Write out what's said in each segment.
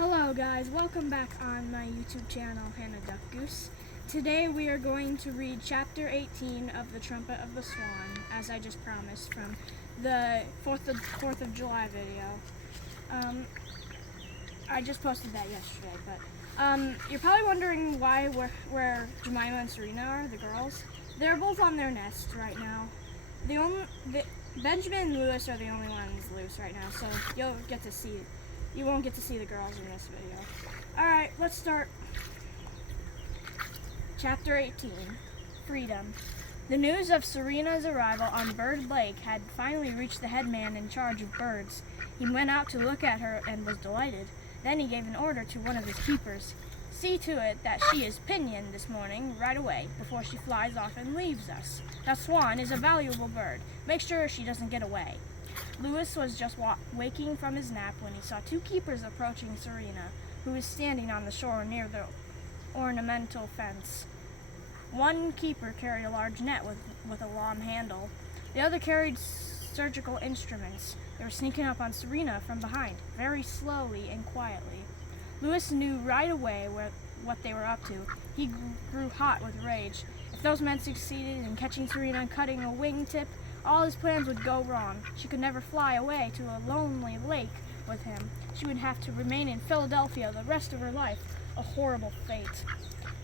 Hello guys, welcome back on my YouTube channel, Hannah Duck Goose. Today we are going to read chapter 18 of the Trumpet of the Swan, as I just promised from the 4th of July video. I just posted that yesterday, but you're probably wondering where Jemima and Serena are, the girls. They're both on their nest right now. Benjamin and Lewis are the only ones loose right now, so you won't get to see the girls in this video. Alright, let's start. Chapter 18, Freedom. The news of Serena's arrival on Bird Lake had finally reached the headman in charge of birds. He went out to look at her and was delighted. Then he gave an order to one of his keepers. See to it that she is pinioned this morning right away before she flies off and leaves us. That Swan is a valuable bird. Make sure she doesn't get away. Lewis was just waking from his nap when he saw two keepers approaching Serena, who was standing on the shore near the ornamental fence. One keeper carried a large net with a long handle. The other carried surgical instruments. They were sneaking up on Serena from behind, very slowly and quietly. Lewis knew right away what they were up to. He grew hot with rage. If those men succeeded in catching Serena and cutting a wingtip, all his plans would go wrong. She could never fly away to a lonely lake with him. She would have to remain in Philadelphia the rest of her life. A horrible fate.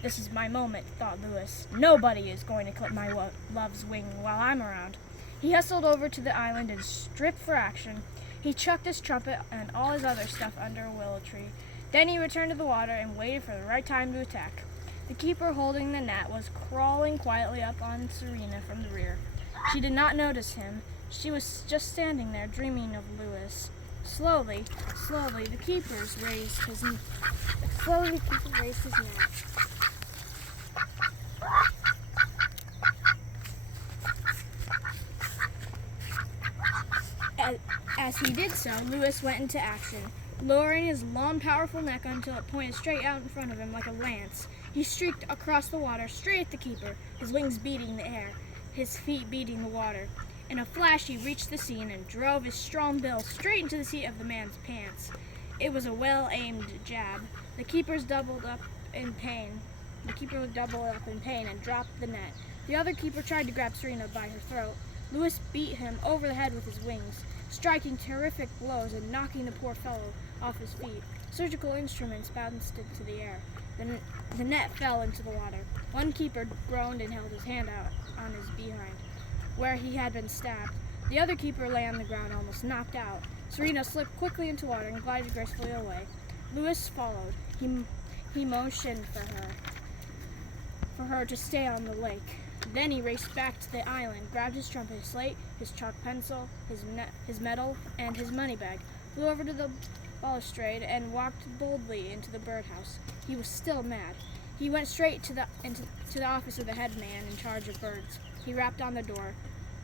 This is my moment, thought Lewis. Nobody is going to clip my love's wing while I'm around. He hustled over to the island and stripped for action. He chucked his trumpet and all his other stuff under a willow tree. Then he returned to the water and waited for the right time to attack. The keeper holding the net was crawling quietly up on Serena from the rear. She did not notice him. She was just standing there dreaming of Lewis. Slowly, the keeper raised his net. As he did so, Lewis went into action, lowering his long, powerful neck until it pointed straight out in front of him like a lance. He streaked across the water, straight at the keeper, his wings beating the air, his feet beating the water. In a flash, he reached the scene and drove his strong bill straight into the seat of the man's pants. It was a well-aimed jab. The keeper doubled up in pain and dropped the net. The other keeper tried to grab Serena by her throat. Lewis beat him over the head with his wings, striking terrific blows and knocking the poor fellow off his feet. Surgical instruments bounced into the air. The net fell into the water. One keeper groaned and held his hand out on his behind, where he had been stabbed. The other keeper lay on the ground, almost knocked out. Serena slipped quickly into water and glided gracefully away. Lewis followed. He motioned for her to stay on the lake. Then he raced back to the island, grabbed his trumpet, his slate, his chalk pencil, his medal, and his money bag, flew over to the balustrade, and walked boldly into the birdhouse. He was still mad. He went straight to the office of the headman in charge of birds. He rapped on the door.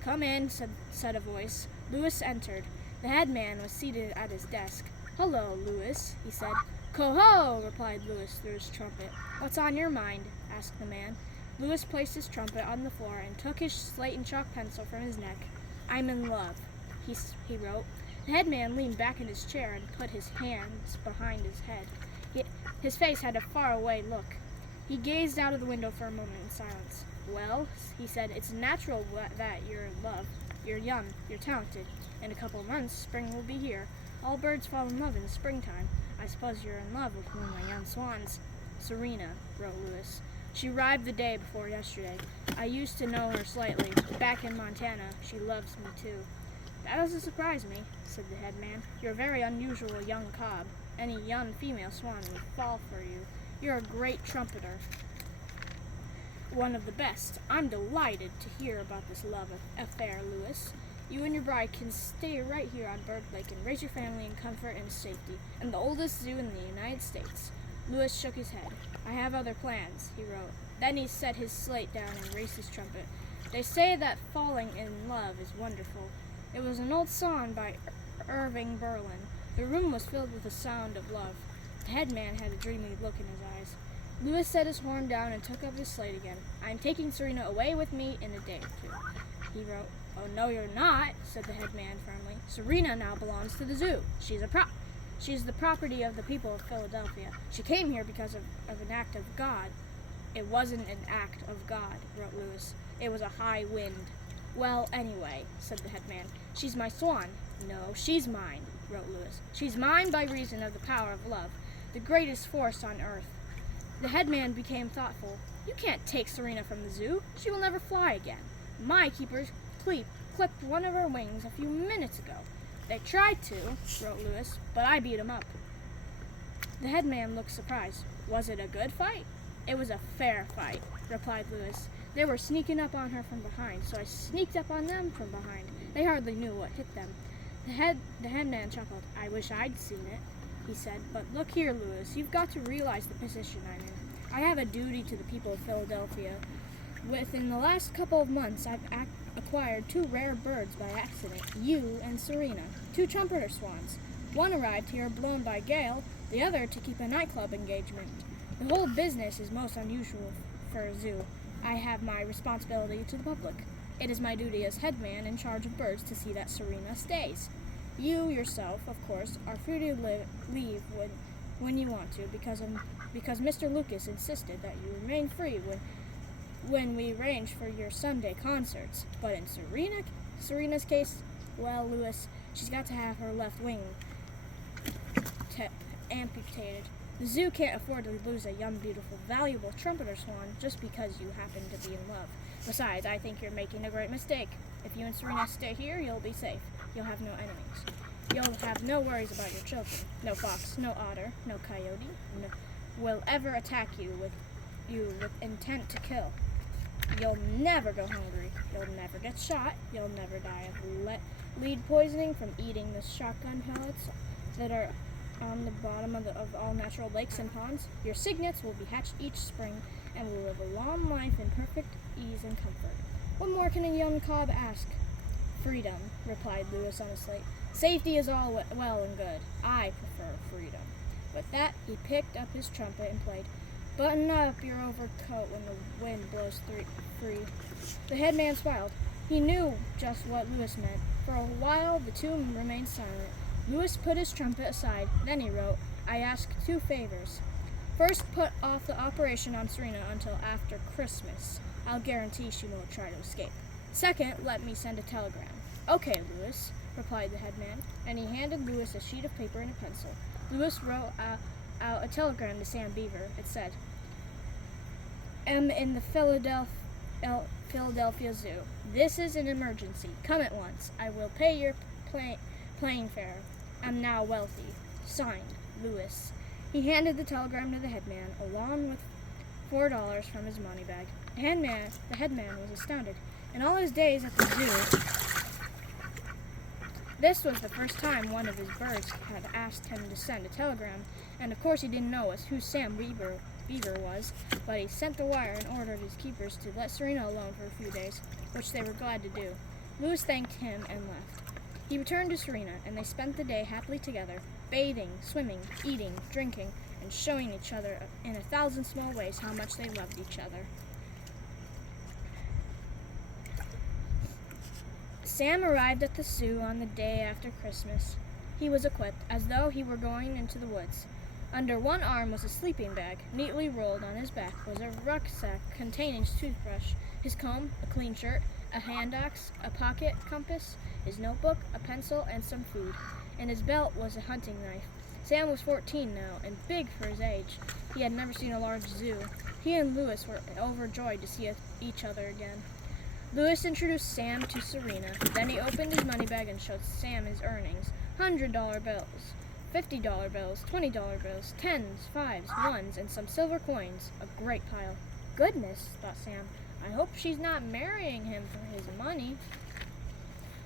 "Come in," said a voice. Lewis entered. The headman was seated at his desk. "Hello, Lewis," he said. "Coho!" replied Lewis through his trumpet. "What's on your mind?" asked the man. Lewis placed his trumpet on the floor and took his slate and chalk pencil from his neck. "I'm in love," he wrote. The headman leaned back in his chair and put his hands behind his head. His face had a faraway look. He gazed out of the window for a moment in silence. "Well," he said, "it's natural that you're in love. You're young, you're talented. In a couple of months, spring will be here. All birds fall in love in the springtime. I suppose you're in love with one of my young swans." "Serena," wrote Lewis. "She arrived the day before yesterday. I used to know her slightly. Back in Montana, she loves me too." "That doesn't surprise me," said the headman. "You're a very unusual young cob. Any young female swan would fall for you. You're a great trumpeter. One of the best. I'm delighted to hear about this love affair, Lewis. You and your bride can stay right here on Bird Lake and raise your family in comfort and safety, in the oldest zoo in the United States." Lewis shook his head. "I have other plans," he wrote. Then he set his slate down and raised his trumpet. "They say that falling in love is wonderful." It was an old song by Irving Berlin. The room was filled with the sound of love. The headman had a dreamy look in his eyes. Lewis set his horn down and took up his slate again. "I am taking Serena away with me in a day or two," he wrote. "Oh, no, you're not," said the headman firmly. "Serena now belongs to the zoo. She is the property of the people of Philadelphia. She came here because of an act of God. It wasn't an act of God, wrote Lewis. It was a high wind. Well, anyway, said the headman, she's my swan. No, she's mine, wrote Lewis. She's mine by reason of the power of love, the greatest force on earth. The headman became thoughtful. You can't take Serena from the zoo. She will never fly again. My keepers clipped one of her wings a few minutes ago. They tried to, wrote Lewis, but I beat 'em up. The headman looked surprised. Was it a good fight? It was a fair fight, replied Lewis. They were sneaking up on her from behind, so I sneaked up on them from behind. They hardly knew what hit them. The headman chuckled. I wish I'd seen it, he said. But look here, Lewis, you've got to realize the position I'm in. I have a duty to the people of Philadelphia. Within the last couple of months, I've acquired 2 rare birds by accident, you and Serena, 2 trumpeter swans. One arrived here blown by gale, the other to keep a nightclub engagement. The whole business is most unusual for a zoo. I have my responsibility to the public. It is my duty as headman in charge of birds to see that Serena stays. You yourself, of course, are free to leave when you want to, because Mr. Lucas insisted that you remain free when we arrange for your Sunday concerts. But in Serena's case, well, Lewis, she's got to have her left wing amputated. The zoo can't afford to lose a young, beautiful, valuable trumpeter swan just because you happen to be in love. Besides, I think you're making a great mistake. If you and Serena stay here, you'll be safe. You'll have no enemies. You'll have no worries about your children. No fox, no otter, no coyote will ever attack you with intent to kill. You'll never go hungry. You'll never get shot. You'll never die of lead poisoning from eating the shotgun pellets that are on the bottom of all natural lakes and ponds. Your cygnets will be hatched each spring and will live a long life in perfect ease and comfort. What more can a young cob ask? Freedom, replied Lewis honestly. Safety is all well and good. I prefer freedom. With that, he picked up his trumpet and played, Button up your overcoat when the wind blows free. The headman smiled. He knew just what Lewis meant. For a while, the two remained silent. Lewis put his trumpet aside. Then he wrote, I ask 2 favors. First, put off the operation on Serena until after Christmas. I'll guarantee she won't try to escape. Second, let me send a telegram. Okay, Lewis, replied the headman, and he handed Lewis a sheet of paper and a pencil. Lewis wrote out a telegram to Sam Beaver. It said, am in the Philadelphia Zoo. This is an emergency. Come at once. I will pay your plane fare. I'm now wealthy. Signed, Lewis. He handed the telegram to the headman, along with $4 from his money bag. The headman was astounded. In all his days at the zoo, this was the first time one of his birds had asked him to send a telegram, and of course he didn't know who Sam Beaver was, but he sent the wire and ordered his keepers to let Serena alone for a few days, which they were glad to do. Lewis thanked him and left. He returned to Serena, and they spent the day happily together, bathing, swimming, eating, drinking, and showing each other in 1,000 small ways how much they loved each other. Sam arrived at the zoo on the day after Christmas. He was equipped as though he were going into the woods. Under one arm was a sleeping bag. Neatly rolled on his back was a rucksack containing his toothbrush, his comb, a clean shirt, a hand axe, a pocket compass, his notebook, a pencil, and some food. In his belt was a hunting knife. Sam was 14 now, and big for his age. He had never seen a large zoo. He and Lewis were overjoyed to see each other again. Lewis introduced Sam to Serena. Then he opened his money bag and showed Sam his earnings. $100 bills, $50 bills, $20 bills, 10s, 5s, 1s, and some silver coins. A great pile. Goodness, thought Sam. I hope she's not marrying him for his money.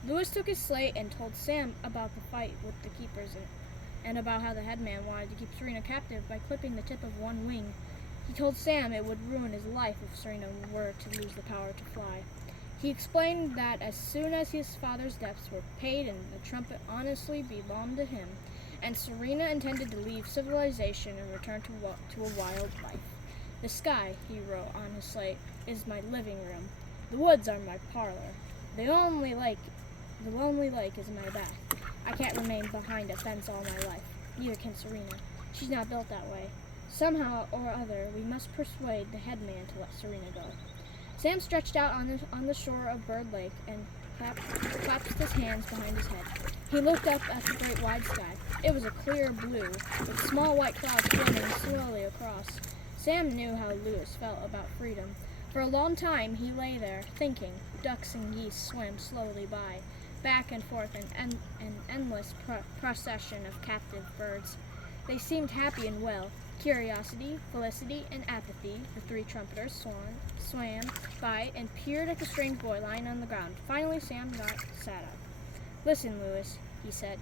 Lewis took his slate and told Sam about the fight with the keepers and about how the headman wanted to keep Serena captive by clipping the tip of one wing. He told Sam it would ruin his life if Serena were to lose the power to fly. He explained that as soon as his father's debts were paid and the trumpet honestly belonged to him, and Serena intended to leave civilization and return to a wild life. The sky, he wrote on his slate, is my living room. The woods are my parlor. The lonely lake is my bath. I can't remain behind a fence all my life. Neither can Serena. She's not built that way. Somehow or other, we must persuade the headman to let Serena go. Sam stretched out on the shore of Bird Lake and clasped his hands behind his head. He looked up at the great wide sky. It was a clear blue, with small white clouds floating slowly across. Sam knew how Lewis felt about freedom. For a long time he lay there, thinking. Ducks and geese swam slowly by, back and forth in an endless procession of captive birds. They seemed happy and well. Curiosity, felicity, and apathy, the three trumpeters, swam by and peered at the strange boy lying on the ground. Finally, Sam sat up. "Listen, Lewis," he said.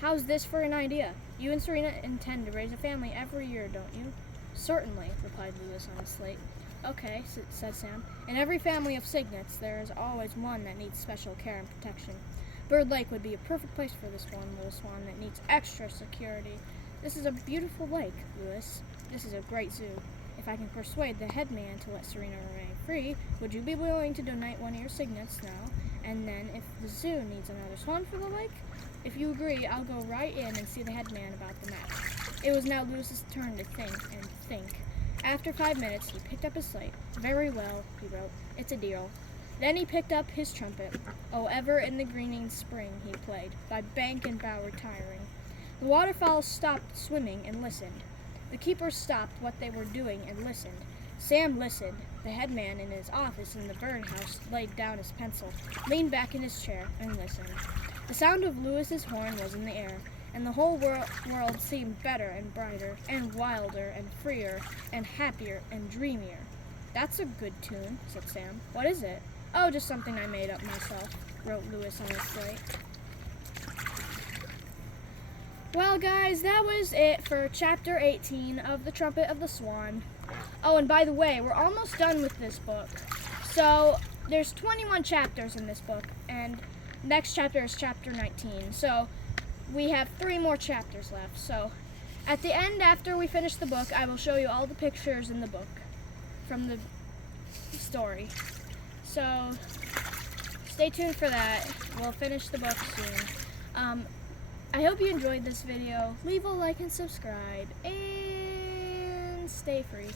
"How's this for an idea? You and Serena intend to raise a family every year, don't you?" "Certainly," replied Lewis on his slate. "Okay," said Sam. "In every family of cygnets, there is always one that needs special care and protection. Bird Lake would be a perfect place for this one little swan that needs extra security. This is a beautiful lake, Lewis. This is a great zoo. If I can persuade the headman to let Serena remain free, would you be willing to donate one of your cygnets now? And then if the zoo needs another swan for the lake? If you agree, I'll go right in and see the headman about the match." It was now Lewis's turn to think. After 5 minutes, he picked up his slate. "Very well," he wrote. "It's a deal." Then he picked up his trumpet. "Oh, ever in the greening spring," he played, "by bank and bough retiring." The waterfowl stopped swimming and listened. The keepers stopped what they were doing and listened. Sam listened. The headman in his office in the birdhouse laid down his pencil, leaned back in his chair, and listened. The sound of Lewis's horn was in the air, and the whole world seemed better and brighter, and wilder and freer, and happier and dreamier. "That's a good tune," said Sam. "What is it?" "Oh, just something I made up myself," wrote Lewis on his slate. Well, guys, that was it for Chapter 18 of The Trumpet of the Swan. Oh, and by the way, we're almost done with this book. So, there's 21 chapters in this book, and next chapter is Chapter 19. So, we have 3 more chapters left. So, at the end, after we finish the book, I will show you all the pictures in the book from the story. So, stay tuned for that. We'll finish the book soon. I hope you enjoyed this video. Leave a like and subscribe, and stay free.